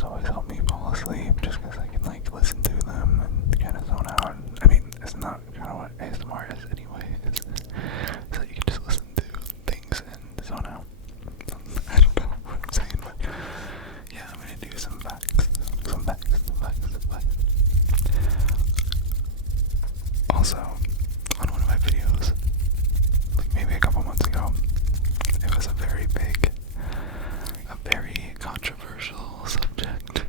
videos always help me fall asleep just because I can like listen to them and kind of zone out. I mean, it's not kind of what ASMR is anyway. It's so you can just listen to things and zone out. I don't know what I'm saying, but yeah, I'm gonna do some facts. Also, on one of my videos, like maybe a couple months ago, it was a very controversial subject.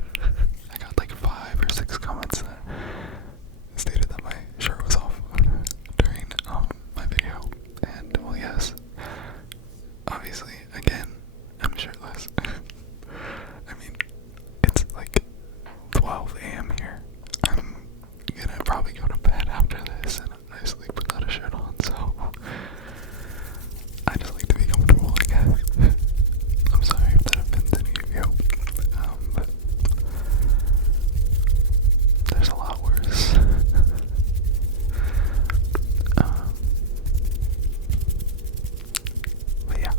I got like 5 or 6 comments that stated that my shirt was off during my video. And well, yes, obviously, again, I'm shirtless. I mean, it's like 12 a.m. here. I'm gonna probably go to bed after this and I sleep without a shirt on, so I just like to be comfortable, I guess. I'm sorry if that offends any of you, but there's a lot worse. But yeah,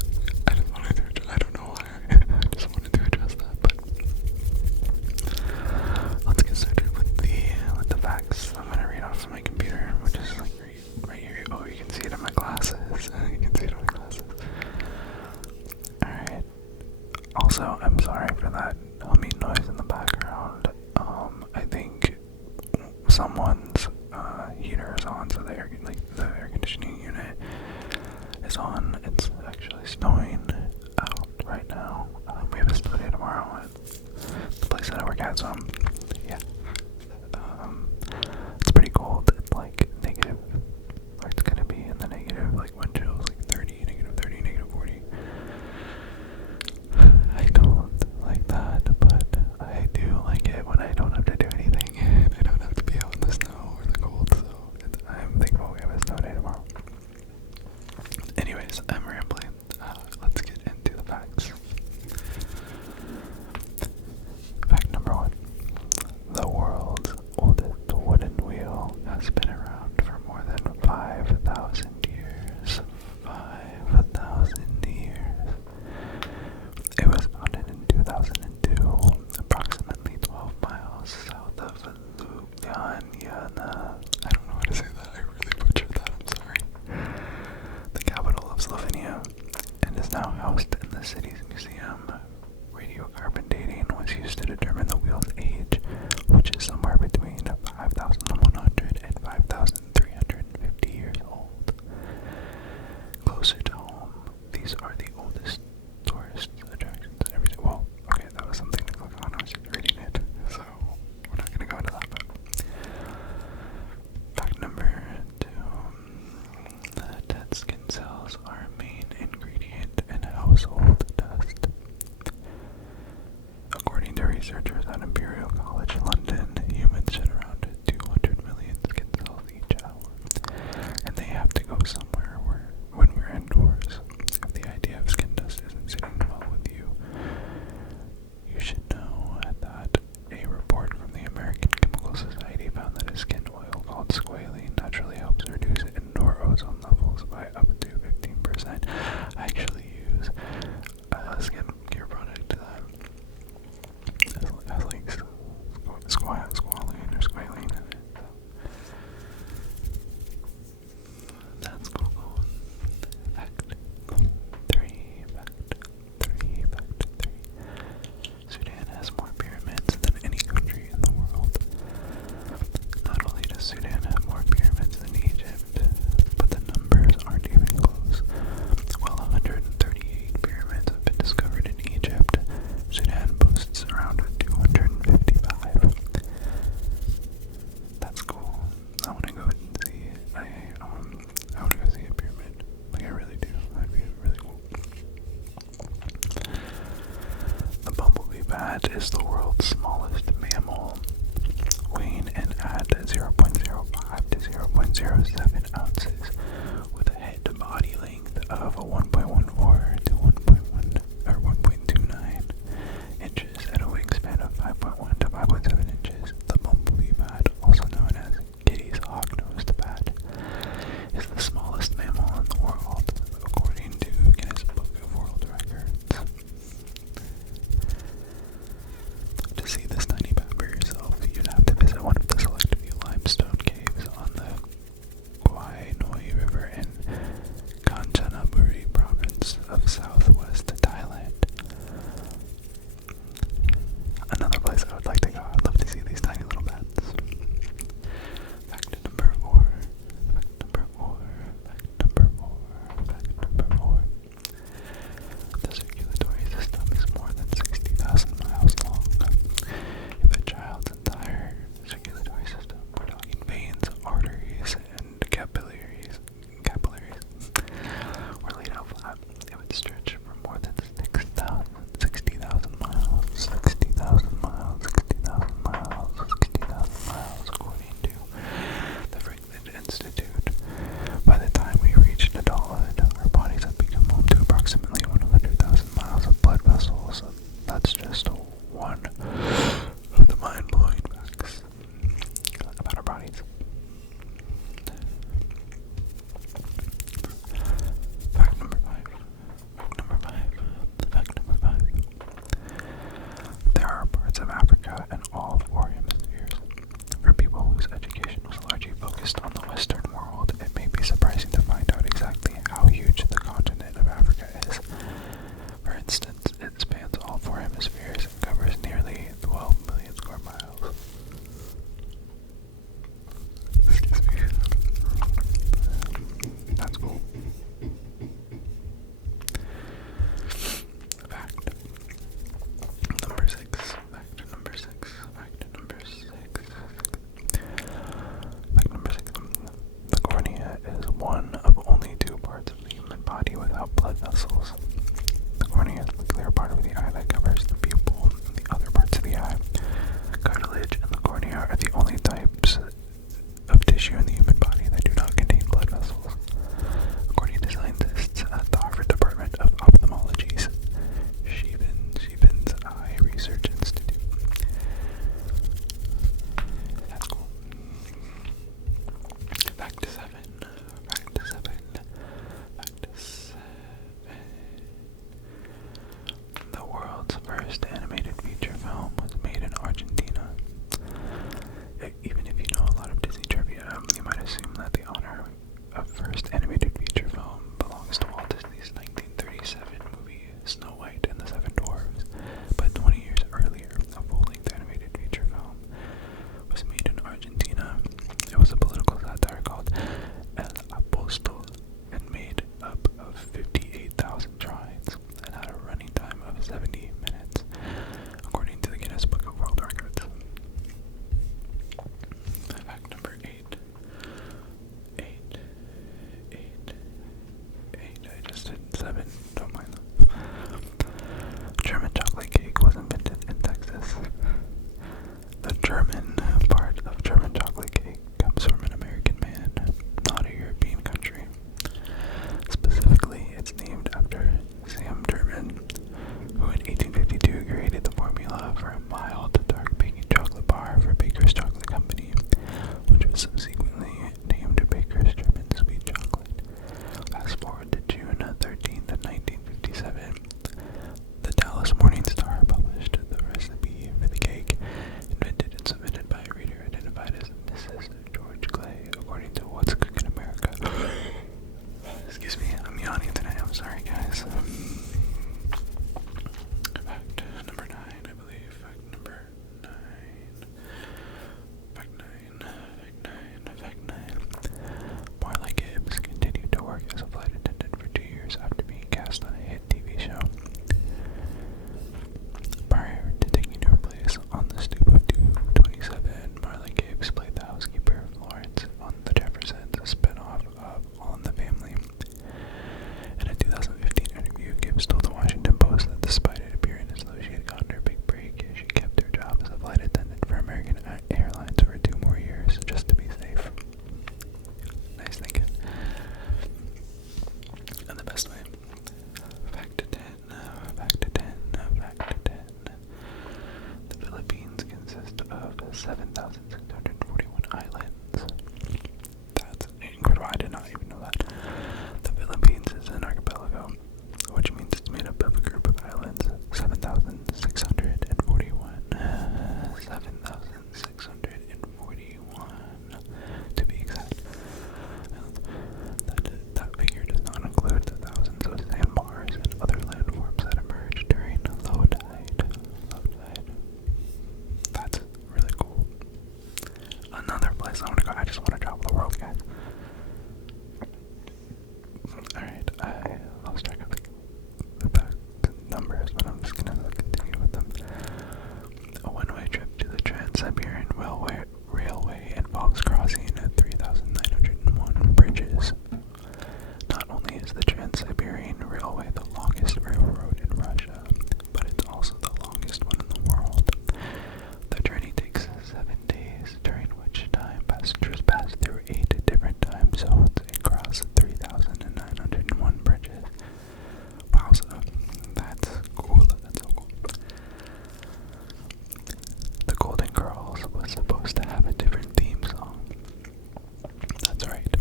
I don't know why, I just wanted to address that, but let's get started with the facts. I'm gonna read off of my computer, which is like right here. Oh, you can see it in my glasses. You can see it in my glasses. Alright. Also, I'm sorry for that humming noise in the background. I think someone's heater is on, so the air conditioning unit is on. It's actually snowing out right now. We have a snow day tomorrow at the place that I work at, so yeah. It's pretty cold. It's like negative, or it's gonna be in the negative, like wind chills, like 30, negative 30, negative 40. I don't like that, but I do like it when I don't have to do anything and I don't have to be out in the snow or the cold, so I'm thankful we have a snow day tomorrow. Anyways, I'm rambling. Let's get into the facts. Fact number 1. The world's oldest wooden wheel has been around for more than 5,000 years. 5,000 years. It was founded in 2002, approximately 12 miles south of Ljubljana. I don't know how to say that. I really butchered that. I'm sorry. The capital of Slovenia, and is now housed in the city's museum. Radiocarbon dating was used to determine the wheel's age, which is somewhere between 5,100 and 5,350 years old. Closer to home, these are the oldest tourist attractions ever. Well, okay, that was something to click on. I was just reading it, so we're not gonna go into that. But fact number 2: the dead skin cells are a main ingredient in household dust. According to researchers at Imperial College London, humans shed around 200 million skin cells each hour, and they have to go somewhere when we're indoors. If the idea of skin dust isn't sitting well with you, you should know that a report from the American Chemical Society found that a skin oil called squalene naturally helps reduce indoor ozone levels by up to 15%. I actually use a skincare product that has like squalene or squalene in it. So that's cool. Fact 3. Sudan has more pyramids than any country in the world. Not only does Sudan have more pyramids than Egypt, but the numbers aren't even close. While 138 pyramids have been discovered in Egypt, Sudan boasts around 255. That's cool. I want to go and see. I want to go see a pyramid. Like I really do. That'd be really cool. The bumblebee bat is the world's smallest mammal, weighing in at 0.05 to 0.07 ounces, with a head-to-body length of 1.14 to 1.29 inches and a wingspan of 5.1 to 5.7 inches. The bumblebee bat, also known as Kitty's hawk-nosed bat, is the smallest mammal in the world, according to Guinness Book of World Records. To see this tiny map for yourself, you'd have to visit one of the select few limestone caves on the Kwai Noi River in Kanchanaburi province of southwest Thailand. Another place I would like to go. I'd love to see these tiny little bats. Fact number 4. Fact number 4. Fact number 4. Fact number 4. The circulatory system is more than 60,000 miles long. If a child's entire circulatory system, we're talking veins, arteries, and capillaries, were laid out flat, it would stretch for more than 60,000 miles, 60,000 miles, 60,000 miles, 60,000 miles, according to the Franklin Institute. By the time we reached adulthood, our bodies have become home to approximately 100,000 miles of blood vessels. That's just one of the mind-blowing facts about our bodies. Fact number 5. Fact number 5. Fact number 5. There are parts of Africa in all 4 hemispheres. For people whose education was largely focused on the Western world, it may be surprising to find out exactly how huge the continent of Africa is. For instance, it spans all 4 hemispheres and covers nearly 12 million square miles. That's cool. Fact number 6. Fact number 6. Fact number 6. Fact number 6. The cornea is one of only 2 parts of the human body without blood vessels. The cornea is the clear part of the eye that covers the pupil and the other parts of the eye. Cartilage and the cornea are the only types of tissue in the human body that do not contain blood vessels, according to scientists at the Harvard Department of Ophthalmology's Stevens Eye Research Institute. That's cool. Fact 7. Fact 7. Fact 7. The world's first animated feature film was made in Argentina. Even if you know a lot of Disney trivia, you might assume that the honor of first animated feature film belongs to Walt Disney's 1937 movie Snow White and the Seven Dwarfs. But 20 years earlier, a full-length animated feature film was made in Argentina. It was a political satire called El Apóstol and made up of 58,000 drawings and had a running time of 70 minutes, according to the Guinness Book of World Records. Fact number 8. 8. I just did 7. Don't mind them. German chocolate cake was invented in Texas. The German part of German chocolate cake comes from an American man, not a European country. Specifically, it's named after Sam German, who in 1852 created the formula for a mild, dark baking chocolate bar for Baker's Chocolate Company, which was subsequently named Baker's German Sweet Chocolate. Fast forward to June 13th, 1957, the Dallas Morning Star published the recipe for the cake, invented and submitted by a reader identified as Mrs. George Clay, according to What's Cooking America. Excuse me, I'm yawning today, I'm sorry guys. Fact number 9, I believe. Fact number 9. Fact 9. Fact 9. Marla Gibbs continued to work as a flight attendant for 2 years after being cast on a hit TV show. Prior to taking her place on the stoop of 227, Marla Gibbs played the housekeeper Florence on The Jeffersons, a spin-off of All in the Family. In a 2015 interview, Gibbs told the Washington Post that despite it appearing as though she had gotten her big break, she kept her job as a flight attendant for American Airlines for 2 more years, just to be safe. Nice thinking. In the best way. Fact 10. Fact 10. Fact 10. The Philippines consist of 7,641 islands. That's incredible. I did not even know that. The Philippines is an archipelago, which means it's made up of a group of islands, 7,641. just want to travel the world, guys. Alright, I lost track of the numbers, but I'm just gonna continue with them. A one-way trip to the Trans-Siberian Railway involves crossing 3,901 bridges. Not only is the Trans-Siberian Railway the longest railroad in Russia, but it's also the longest one in the world. The journey takes 7 days, during which time passengers pass through 8 different time zones and cross 3,901 bridges. Wow, so that's cool. That's so cool. The Golden Girls was supposed to have a different theme song. That's right.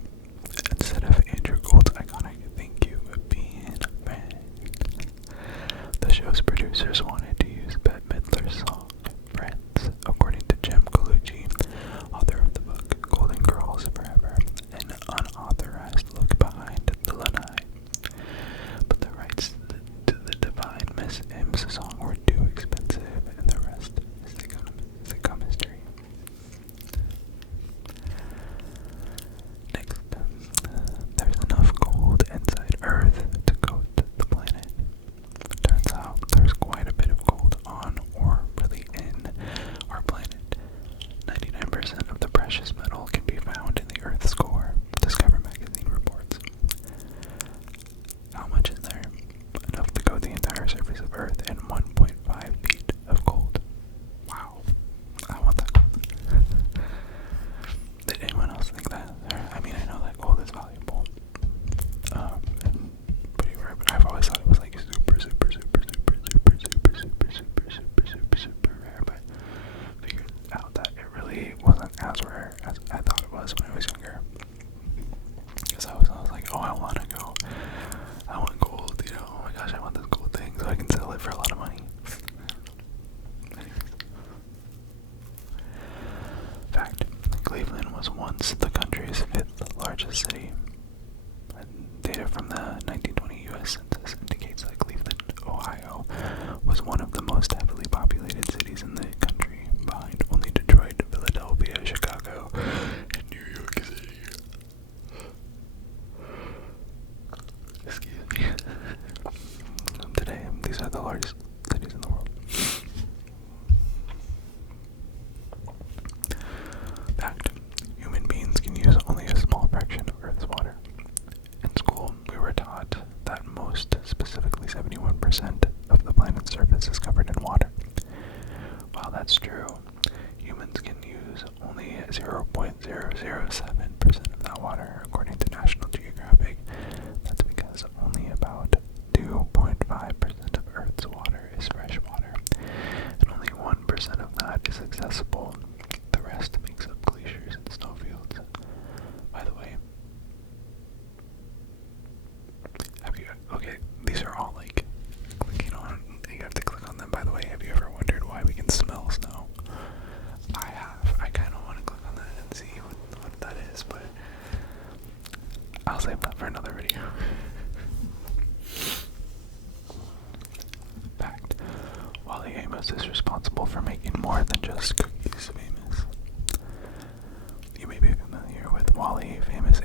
Instead of Andrew Gold's iconic "Thank You for Being a Friend," the show's producers wanted to use Bette Midler's song, Friends. According to Jim Colucci, author of the book Golden Girls Forever, an unauthorized look behind the lanai. But the rights to the Divine Miss M's song were too expensive, and the rest is sitcom history. Next, there's enough gold inside Earth to coat the planet. Turns out there's quite a bit of gold on, or really in, our planet. 99% of the precious metal can be found in the Earth's core, Discover magazine reports. How much is there? Enough to coat the entire surface of Earth in 1.5 feet of gold. Wow. I want that gold. Did anyone else think that? I mean, I know that gold is valuable. And pretty rare, but I've always thought it was like super rare, but figured out that it really wasn't as rare as I thought it was when I was younger. Because I was like, oh, I want gold, you know, oh my gosh, I want this gold thing so I can sell it for a lot of money. Anyways. Fact, Cleveland was once the country's 5th largest city. And data from the 1920 U.S. Census indicates that Cleveland, Ohio, was one of the most heavily populated cities in the country, behind only Detroit, Philadelphia, Chicago, and New York City. Excuse me. Today, these are the largest cities in the world. Fact, human beings can use only a small fraction of Earth's water. In school, we were taught that most, specifically 71% of the planet's surface is covered in water. While that's true, humans can use only 0.007% of that water, according to National Geographic. That's because only about 2.5% of Earth's water is fresh water, and only 1% of that is accessible. The rest makes up glaciers and snowfields. By the way, okay, these are all like clicking on, you have to click on them. By the way, have you ever wondered why we can smell snow? I have. I kind of want to click on that and see what that is, but I'll save that for another video. Fact, Wally Amos is responsible for making more than just cookies famous. You may be familiar with Wally Amos,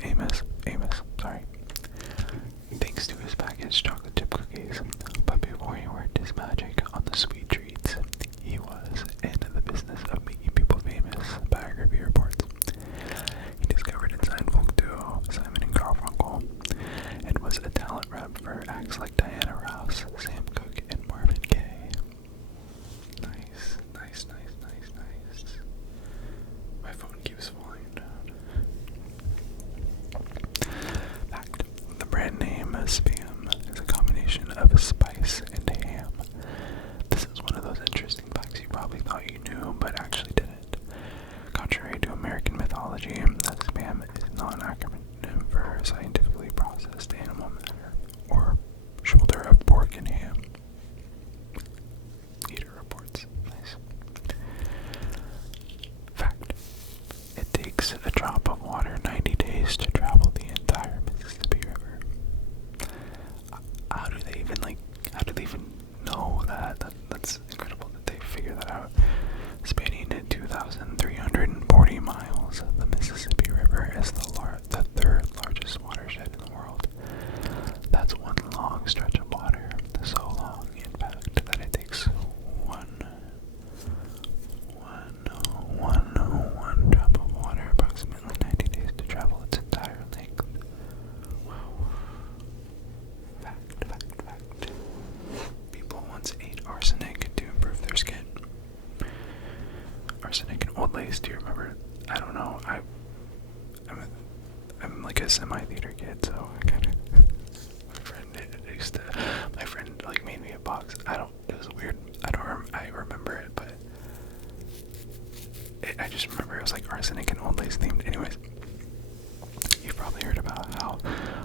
thanks to his packaged chocolate chip cookies, but before he worked his magic on the sweet treats, he was in the business of making people famous, biography reports. He discovered inside folk duo Simon and Garfunkel, and was a talent rep for acts like Diana Ross, Sam Cooke, and Marvin Gaye. Nice. My phone keeps falling down. Fact, the brand name Spam is a combination of spice and ham. This is one of those interesting facts you probably thought you knew, but actually didn't. Contrary to American mythology, Spam is not an acronym for scientifically processed animal matter, or shoulder of pork and ham. Eater reports. Nice. Fact, it takes a drop of water 90 days to travel the entire Mississippi River. How do they even know that? That's incredible that they figure that out. Spanning 2,340 miles of the Mississippi River. arsenic and old lace. Do you remember? I don't know. I'm like a semi-theater kid, so I kind of. My friend like made me a box. It was weird. I remember it, but I just remember it was like arsenic and old lace themed. Anyways, you've probably heard about how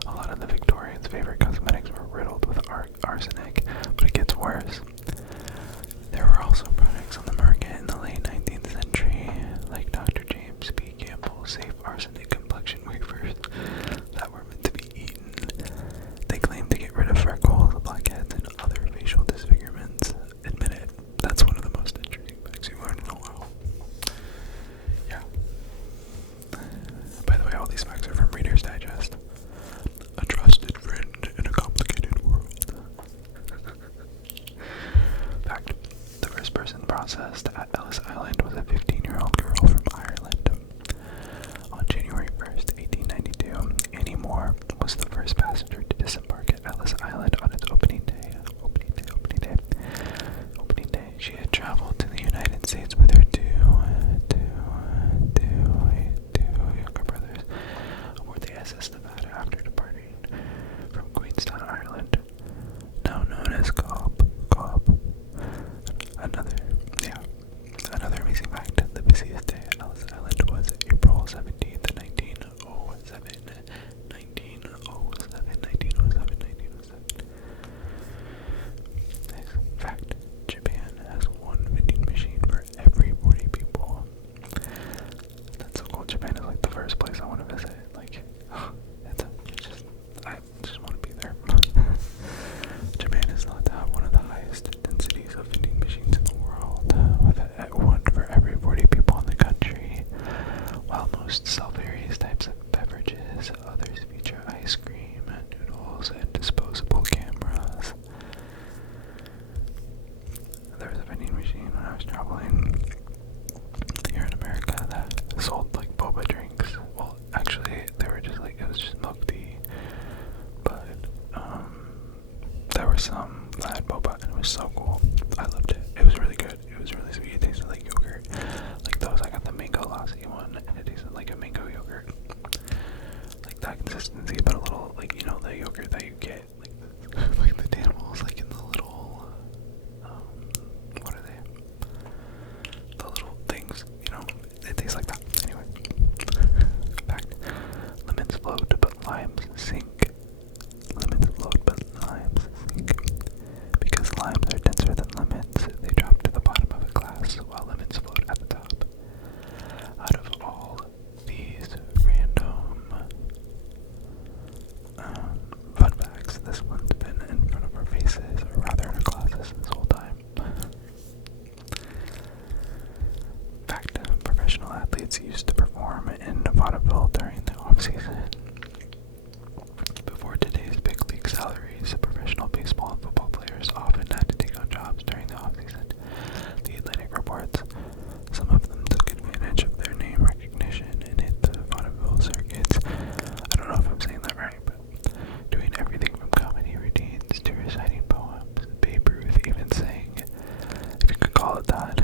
a lot of the Victorians' favorite cosmetics were riddled with arsenic, but it gets worse. There were also products on the market in the late 19th century, like Dr. James B. Campbell's safe arsenic complexion wafers that were meant to be eaten. They claimed to get rid of freckles, blackheads, and other facial disfigurements. Admit it, that's one of the most interesting facts you learned in a while. Yeah. By the way, all these facts are from Reader's Digest. A trusted friend in a complicated world. Fact. The first person processed at Ellis Island was a 15-year-old girl from Ireland. On January 1st, 1892, Annie Moore was the first passenger to disembark at Ellis Island on its opening day. She had traveled to the United States with her two younger brothers aboard the SS Nevada after departing from Queenstown, Ireland, now known as Cobb. Another amazing fact, the busiest day at Ellis Island was April 17th, 1907. Nice fact, Japan has one vending machine for every 40 people. That's so cool. Japan is like the first place I want to visit. Like, I just want to be there. Japan is thought to have one of the highest densities of vending machines in the world, with at one for every 40 people in the country. While most sell various types of beverages, others feature ice cream, noodles, and disposable cameras. There was a vending machine when I was traveling here in America that sold like boba drinks. Well, actually, they were just like, it was just milk tea, but there were some that had boba, and it was so cool. I loved it. It was really good. It was really sweet. It tasted like yogurt. Like those, I got the mango lassi one, and it tasted like a mango yogurt. Like that consistency, but a little, like, you know, the yogurt that you get, like the animals, like in the little, what are they? The little things, you know, it tastes like that. Anyway, fact, lemons float, but limes sink. Lemons float, but limes sink. Because limes are denser than lemons, they drop to the bottom of a glass, while lemons float at the top. Out of all these random fun facts, this one's been in front of our faces, or rather in our closets this whole time. Fact, professional athletes used to perform in vaudeville during the off-season. Before today's big league salaries, professional baseball and football players often had to take on jobs during the off-season. The Atlantic reports some of them took advantage of their name recognition and hit the vaudeville circuits. I don't know if I'm saying that right, but doing everything from comedy routines to reciting poems. Babe Ruth even sang, if you could call it that.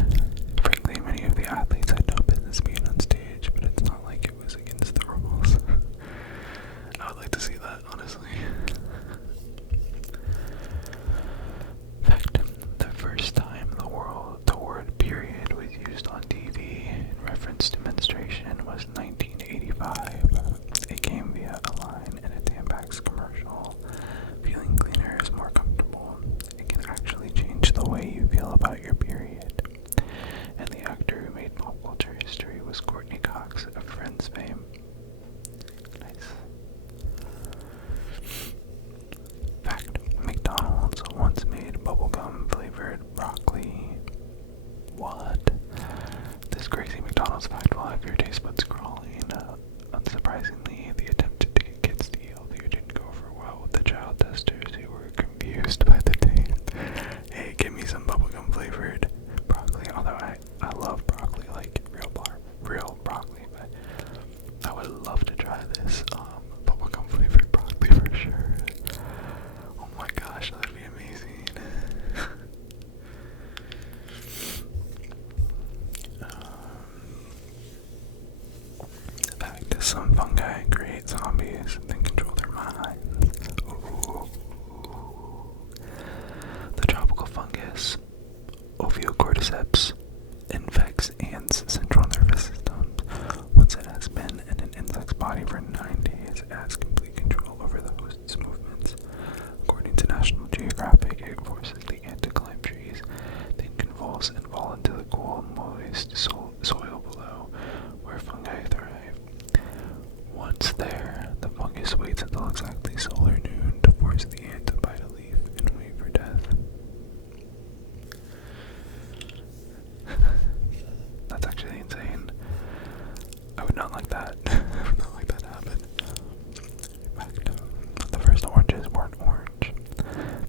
Frankly, many of the athletes had no business being on stage, but it's not like it was against the rules. I would like to see that, honestly. Fact, the first time the word period was used on TV in reference to menstruation was 1985. It came via a line in a Tampax commercial. Feeling cleaner is more comfortable. It can actually change the way you feel about your period. And the actor who made pop culture history was Courtney Cox of Friends fame. Nice. Fact, McDonald's once made bubblegum flavored broccoli. What? This crazy McDonald's fact will have your taste buds crawling. Unsurprisingly, the attempt to get kids to eat healthier didn't go over well with the child testers who were confused by the taste. Hey, give me some bubblegum flavored broccoli. Although I love broccoli, like real broccoli, but I would love to try this bubblegum flavored broccoli for sure. Oh my gosh, that'd be amazing. cordyceps infects ants' central nervous systems. Once it has been in an insect's body for 9 days, it has complete control over the host's movements. According to National Geographic, it forces the ant to climb trees, then convulse and fall into the cool, moist soil below, where fungi thrive. Once there, the fungus waits until exactly solar noon to force the ant to bite a leaf and wait for death. That's actually insane. I would not like that. I would not like that to happen. In fact, the first oranges weren't orange.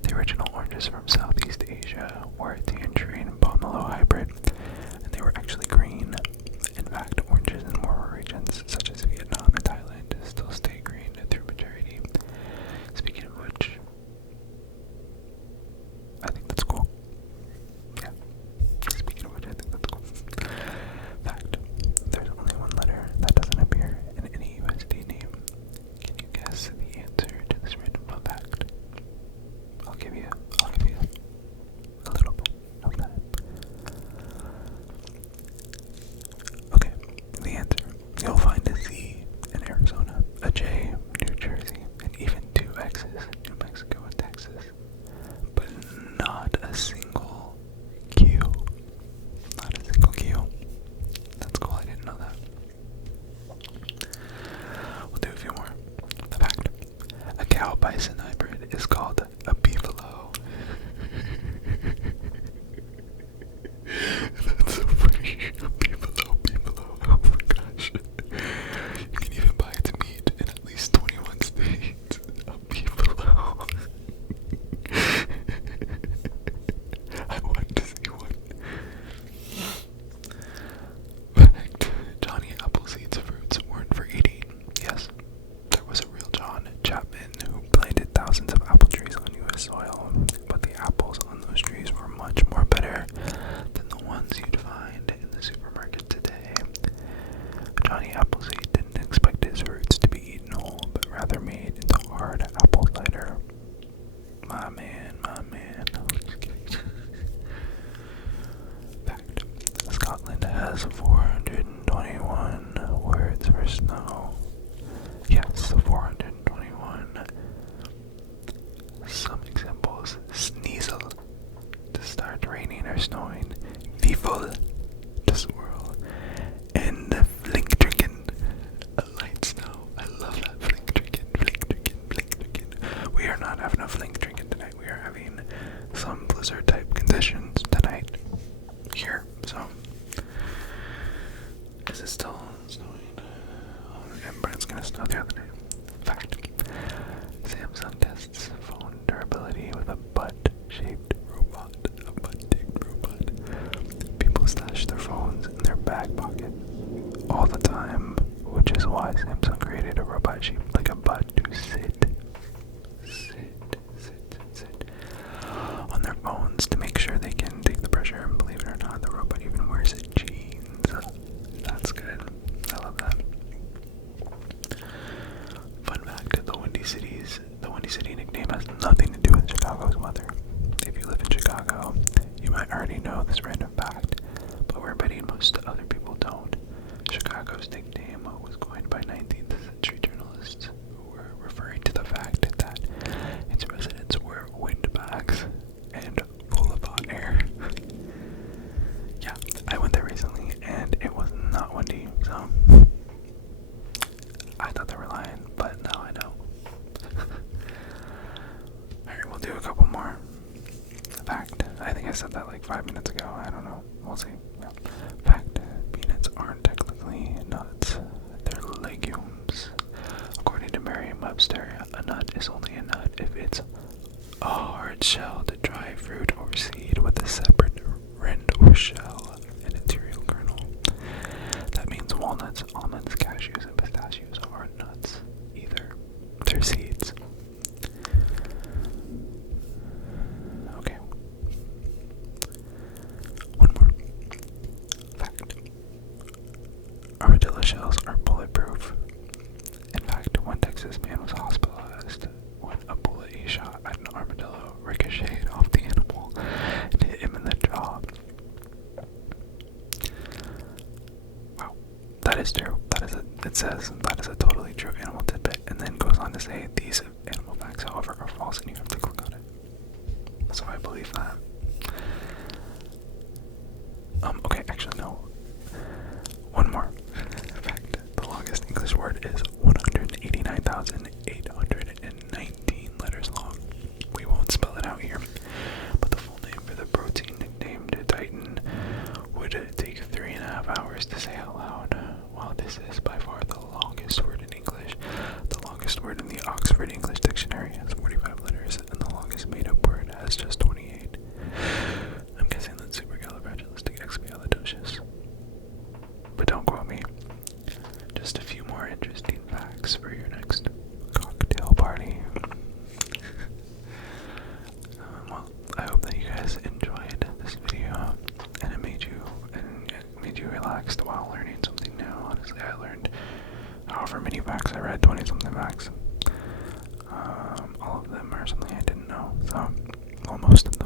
The original oranges from Southeast Asia were a tangerine pomelo hybrid, and they were actually green. In fact, oranges in warmer regions such as Vietnam and Thailand still stay green through maturity. Speaking of which, I think that's cool. Yeah. Speaking of which, I think that's cool. Fact, there's only one letter that doesn't appear in any USD name. Can you guess the answer to this random fun fact? I'll give you a little bit of that. Okay, the answer. You'll find a Z in Arizona, a J New Jersey, and even 2 X's in New Mexico and Texas. But not a single Q. Not a single Q. That's cool, I didn't know that. We'll do a few more. The fact. A cow bison hybrid is called a beefalo. That's so funny. Beefalo. Oh my gosh. You can even buy its meat in at least 21 states. A beefalo. I want to see one. Fact. Johnny Appleseed's fruits weren't for eating. Yes, there was a real John Chapman who planted thousands of apple trees on U.S. soil, but the apples on those trees were much more better than the ones you'd find in the supermarket today. Johnny Appleseed didn't expect his fruits to be eaten whole, but rather made into hard apple cider. My man. Fact. Scotland has 421 words for snow. Yes, 421. Some examples: sneasel, to start raining or snowing; viefel, to swirl; and flinkdrinken, a light snow. I love that. Flinkdrinken. We are not having a flinkdrinken tonight. We are having some blizzard type conditions tonight here. So, is it still snowing? But it's gonna snow the other day. Fact. Samsung tests phone durability with a butt-shaped robot. A butt-shaped robot. People stash their phones in their back pocket all the time, which is why Samsung created a robot shaped like a butt to sit on their phones to make sure they can take the pressure. And believe it or not, the robot even wears jeans. That's good. I love that. Fun fact, the Windy City nickname has nothing to do with Chicago's weather. If you live in Chicago, you might already know this random fact, but we're betting most other people don't. Chicago's nickname was coined by 19th century journalists who were referring to the fact that its residents wear windbags and full of hot air. Yeah, I went there recently and it was not windy, so I thought they were lying, but now I know. Alright, we'll do a couple more. Fact. I think I said that like 5 minutes ago. I don't know. We'll see. Yeah. Fact. Peanuts aren't technically nuts. They're legumes. According to Merriam-Webster, a nut is only a nut if it's a hard-shelled dry fruit or seed with a separate rind or shell and material kernel. That means walnuts, almonds, cashews, and pistachios aren't nuts either. They're seeds. Okay. One more. Fact. Armadillo shells are bulletproof. In fact, one Texas man was hospitalized when a bullet he shot at an armadillo ricocheted off the animal and hit him in the jaw. is true. It says that is a totally true animal tidbit, and then goes on to say these animal facts, however, are false, and you have to click on it. So I believe that. Okay, actually no. One more fact. The longest English word is 189,819 letters long. We won't spell it out here, but the full name for the protein nicknamed Titan would take 3.5 hours to say out loud. While this is by far the longest word in English, the longest word in the Oxford English Dictionary has 45 letters, and the longest made-up word has just 28. I'm guessing that's supercalifragilisticexpialidocious. But don't quote me. Just a few more interesting facts for your next cocktail party. Well, I hope that you guys enjoyed this video, and it made you relaxed while learning something new. Honestly, I learned however many facts I read, 20-something facts. All of them are something I didn't know. So, well, most of